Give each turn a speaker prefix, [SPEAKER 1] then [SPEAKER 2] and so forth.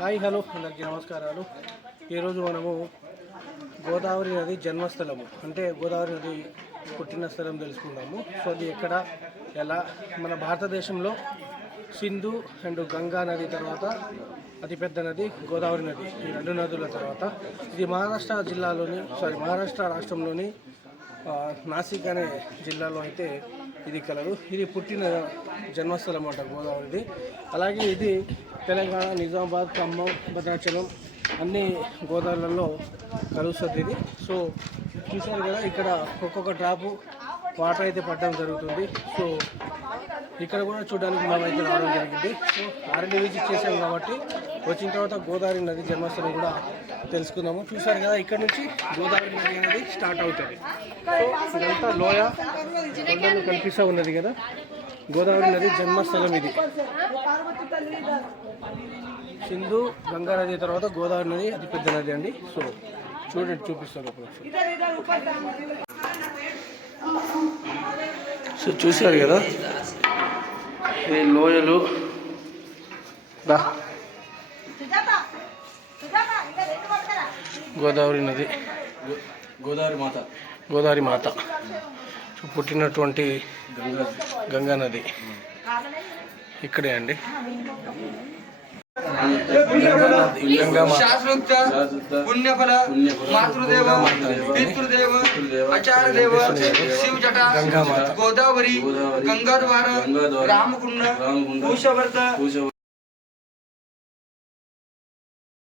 [SPEAKER 1] Hi hello. అందరికీ నమస్కారాలు. ఈరోజు మనము గోదావరి నది జన్మస్థలము. అంటే గోదావరి నది పుట్టిన స్థలం తెలుసుకుందాము. సో అది ఎక్కడ ఎలా? మన భారతదేశంలో సింధు అండ్ గంగా నది తర్వాత అతిపెద్ద నది గోదావరి నది. ఈ రెండు నదుల తర్వాత. ఇది మహారాష్ట్ర జిల్లాలోని సారీ మహారాష్ట్ర రాష్ట్రంలోని నాసిక్ అనే జిల్లాలో అయితే ఇది కలదు. ఇది పుట్టిన జన్మస్థలం అంట గోదావరిది. అలాగే ఇది తెలంగాణ నిజామాబాద్ ఖమ్మం భద్రాచలం అన్ని గోదావరిలలో కలుస్తుంది ఇది. సో చూసారు కదా ఇక్కడ ఒక్కొక్క డ్రాపు వాటర్ అయితే పడడం జరుగుతుంది. సో ఇక్కడ కూడా చూడడానికి మేము అయితే రావడం జరిగింది. సో ఆర్ఎండి విజిట్ చేసాం కాబట్టి వచ్చిన తర్వాత గోదావరి నది జన్మస్థలం కూడా తెలుసుకుందాము. చూసారు కదా ఇక్కడ నుంచి గోదావరి నది అనేది స్టార్ట్ అవుతుంది. సో ఇదంతా లోయ కొండలు కనిపిస్తూ ఉన్నది కదా. గోదావరి నది జన్మస్థలం ఇది. సింధు గంగా నది తర్వాత గోదావరి నది అతి పెద్ద నది అండి. సో చూడండి చూపిస్తాను సో చూశారు కదా ఇది లోయలు. గోదావరి నది.
[SPEAKER 2] గోదావరి మాత.
[SPEAKER 1] గోదావరి మాత. పుట్టినటువంటి
[SPEAKER 2] గంగా
[SPEAKER 1] గంగా నది. ఇక్కడే అండి.
[SPEAKER 3] शाश्वत
[SPEAKER 1] पुण्यफल
[SPEAKER 3] मातृदेव
[SPEAKER 2] पितृदेव
[SPEAKER 3] आचार्यदेव
[SPEAKER 2] शिवजटा
[SPEAKER 3] गोदावरी
[SPEAKER 2] गंगाद्वार
[SPEAKER 3] रामकुंड
[SPEAKER 2] कुशवर्त